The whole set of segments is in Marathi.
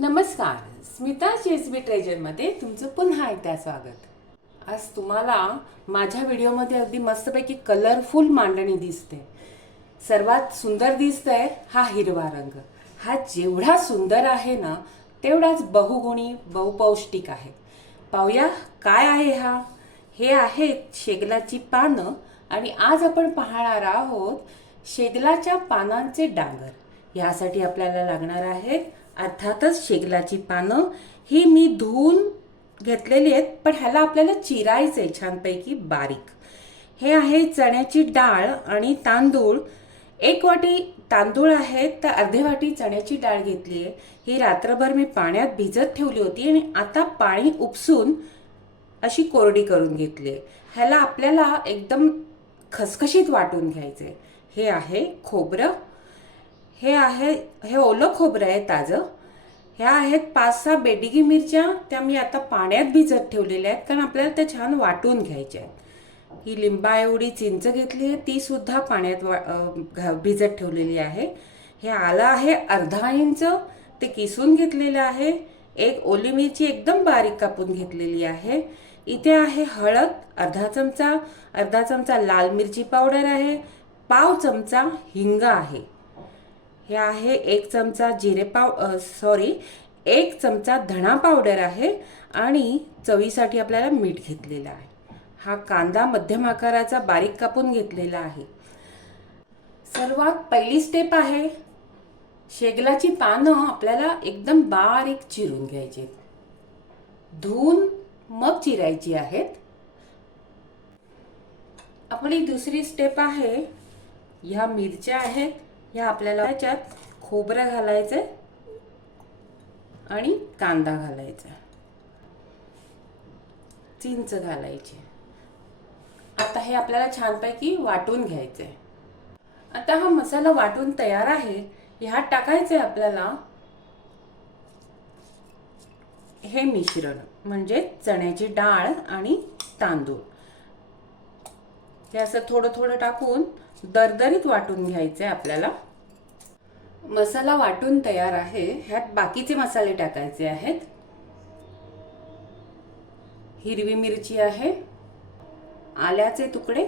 नमस्कार, स्मिता चेसबी ट्रेजरमध्ये तुमचं पुन्हा एकदा स्वागत। आज तुम्हाला माझ्या व्हिडिओमध्ये अगदी मस्तपैकी कलरफुल मांडणी दिसते। सर्वात सुंदर दिसतंय हा हिरवा रंग। हा जेवढा सुंदर आहे ना तेवढाच बहुगुणी बहुपौष्टिक आहे। पाहूया काय आहे हा। हे आहेत शेगलाची पानं आणि आज आपण पाहणार आहोत शेगलाच्या पानांचे डांगर। यासाठी आपल्याला लागणार आहेत अर्थातच शेगलाची पानं। ही मी धुवून घेतलेली आहेत, पण ह्याला आपल्याला चिरायचे छानपैकी बारीक। हे आहे चण्याची डाळ आणि तांदूळ। 1 वाटी तांदूळ आहेत तर अर्धी वाटी चण्याची डाळ घेतली आहे। ही रात्रभर मी पाण्यात भिजत ठेवली होती आणि आता पाणी उपसून अशी कोरडी करून घेतली आहे। ह्याला आपल्याला एकदम खसखशीत वाटून घ्यायचे। हे आहे खोबरं। हे ओलं खोबरं आहे ताजं। ह्या आहेत 5-6 बेडगी मिरच्या। त्या मी आता पाण्यात भिजत ठेवलेल्या आहेत कारण आपल्याला त्या छान वाटून घ्यायच्या आहेत। ही लिंबा एवढी चिंच घेतली आहे, ती सुद्धा पाण्यात भिजत ठेवलेली आहे। हे आलं आहे अर्धा इंच, ते किसून घेतलेलं आहे। एक ओली मिरची एकदम बारीक कापून घेतलेली आहे। इथे आहे हळद अर्धा चमचा लाल मिरची पावडर आहे, पाव चमचा हिंग आहे। हे आहे 1 चमचा एक चमचा धणा पावडर आहे आणि चवीसाठी आपल्याला मीठ घेतलेलं आहे। हा कांदा मध्यम आकाराचा बारीक कापून घेतलेला आहे। सर्वात पहिली स्टेप आहे शेगलाची पानं आपल्याला एकदम बारीक चिरून घ्यायची। धुवून मग चिरायची आहेत। आपली दुसरी स्टेप आहे, ह्या मिरच्या आहेत, ह्या आपल्याला त्याच्यात खोबरं घालायचं आणि कांदा घालायचा, चिंच घालायची। आता हे आपल्याला छानपैकी वाटून घ्यायचंय। आता हा मसाला वाटून तयार आहे। ह्यात टाकायचंय आपल्याला हे मिश्रण, म्हणजे चण्याची डाळ आणि तांदूळ। हे असं थोडं थोडं टाकून दरदरीत वाटून घ्यायचंय आपल्याला। मसाला वाटून तयार आहे। ह्यात बाकीचे मसाले टाकायचे आहेत। हिरवी मिरची आहे, आल्याचे तुकडे,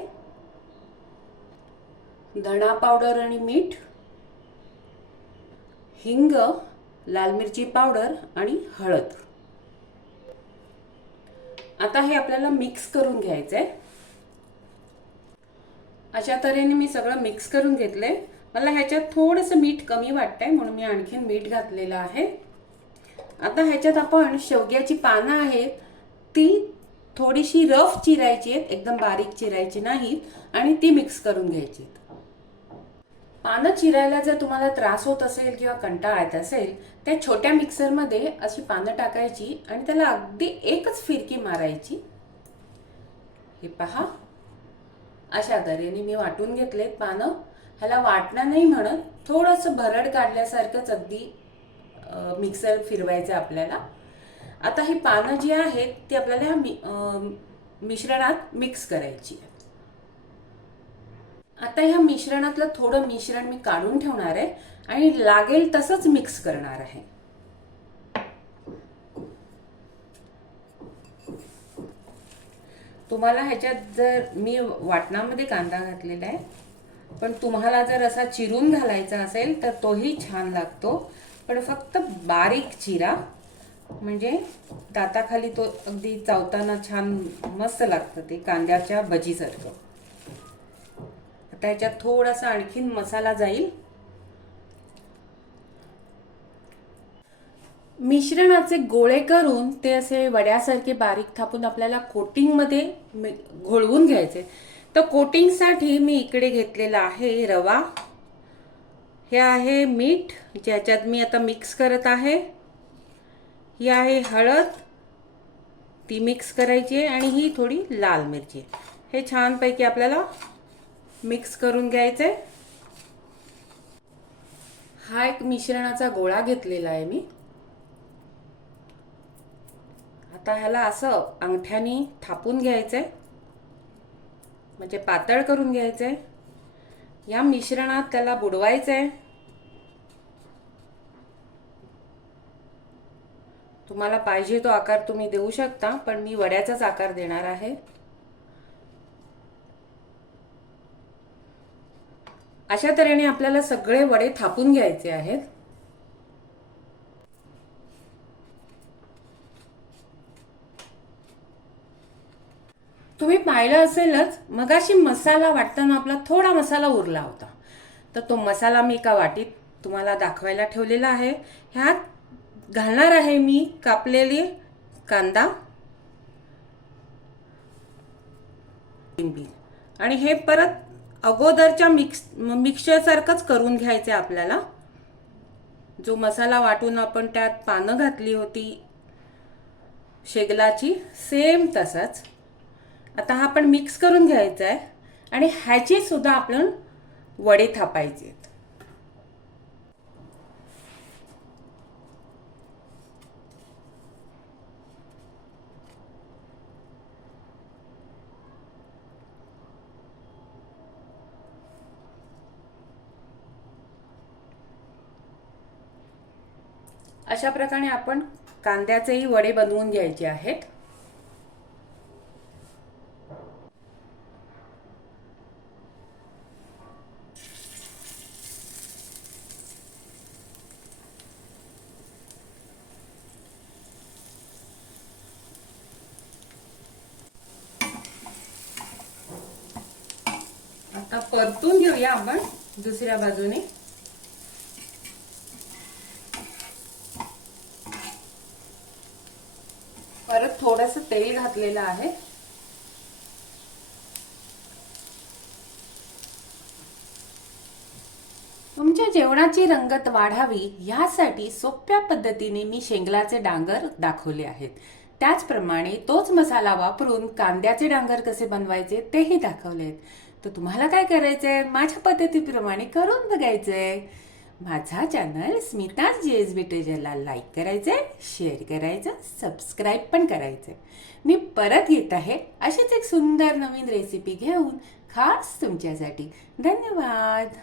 धणा पावडर आणि मीठ, हिंग, लाल मिरची पावडर आणि हळद। आता हे आपल्याला मिक्स करून घ्यायचंय। अशा तऱ्हेने मी सगळं मिक्स करून घेतलंय। मला ह्याच्यात थोडंसं मीठ कमी वाटतंय म्हणून मी आणखीन मीठ घातलेलं आहे। आता ह्याच्यात आपण शेवग्याची पानं आहेत, ती थोडीशी रफ चिरायची आहेत, एकदम बारीक चिरायची नाहीत, आणि ती मिक्स करून घ्यायची। पानं चिरायला जर तुम्हाला त्रास होत असेल किंवा कंटाळा येत असेल, त्या छोट्या मिक्सरमध्ये अशी पानं टाकायची आणि त्याला अगदी एकच फिरकी मारायची। हे पहा, अशा तऱ्हेने मी वाटून घेतलेत पानं। ह्याला वाटणं नाही म्हणत, थोडंसं भरड काढल्यासारखंच अगदी मिक्सर फिरवायचं आपल्याला। आता ही पानं जी आहेत ती आपल्याला मिश्रणात मिक्स करायची। आता ह्या मिश्रणातलं थोडं मिश्रण मी काढून ठेवणार आहे आणि लागेल तसंच मिक्स करणार आहे। तुम्हाला ह्याच्यात जर मी वाटणामध्ये कांदा घातलेला आहे, पण तुम्हाला जर असा चिरून घालायचा असेल तर तोही छान लागतो, पण फक्त बारीक चिरा, म्हणजे दाताखाली तो अगदी चावताना छान मस्त लागतं, ते कांद्याच्या भजीसारखं। आता ह्याच्यात थोडासा आणखीन मसाला जाईल। मिश्रणाचे गोळे करून ते असे वड्यासारखे बारीक थापून आपल्याला कोटिंगमध्ये घोळवून घ्यायचे। तर कोटिंगसाठी मी इकडे घेतलेला आहे रवा, हे आहे मीठ ज्याच्यात मी आता मिक्स करत आहे, ही आहे हळद, ती मिक्स करायची आहे, आणि ही थोडी लाल मिरची। हे छानपैकी आपल्याला मिक्स करून घ्यायचे। हा एक मिश्रणाचा गोळा घेतलेला आहे मी। आता ह्याला असं अंगठ्याने थापून घ्यायचंय, म्हणजे पातळ करून घ्यायचंय। या मिश्रणात त्याला बुडवायचंय। तुम्हाला पाहिजे तो आकार तुम्ही देऊ शकता, पण मी वड्याचाच आकार देणार आहे. अशा तऱ्हेने आपल्याला सगळे वडे थापून घ्यायचे आहेत. तुम्ही पाहिलं असेलच, मगाशी मसाला वाटताना आपला थोडा मसाला उरला होता, तर तो मसाला मी एका वाटीत तुम्हाला दाखवायला ठेवलेला आहे. ह्यात घालणार आहे मी कापलेली कांदा आणि हे परत अगोदरच्या मिक्सचर सारखंच करून घ्यायचं आपल्याला. जो मसाला वाटून आपण त्यात पानं घातली होती शेगलाची, सेम तसंच आता हा आपण मिक्स करून घ्यायचा आहे आणि ह्याची सुद्धा आपण वडे थापायचे आहेत. अशा प्रकारे आपण कांद्याचेही वडे बनवून घ्यायचे आहेत. आता परतून घेऊया आपण दुसऱ्या बाजूने. परत थोडंसं तेल घातलेलं आहे. तुमच्या जेवणाची रंगत वाढावी यासाठी सोप्या पद्धतीने मी शेंगलाचे डांगर दाखवले आहेत. त्याचप्रमाणे तोच मसाला वापरून कांद्याचे डांगर कसे बनवायचे तेही दाखवले आहेत. तर तुम्हाला काय करायचंय, माझ्या पद्धतीप्रमाणे करून बघायचंय. माझा चॅनल स्मिताज JSB ट्रेजरला लाईक करायचंय, शेअर करायचं, सबस्क्राईब पण करायचंय. मी परत येत आहे अशीच एक सुंदर नवीन रेसिपी घेऊन खास तुमच्यासाठी. धन्यवाद.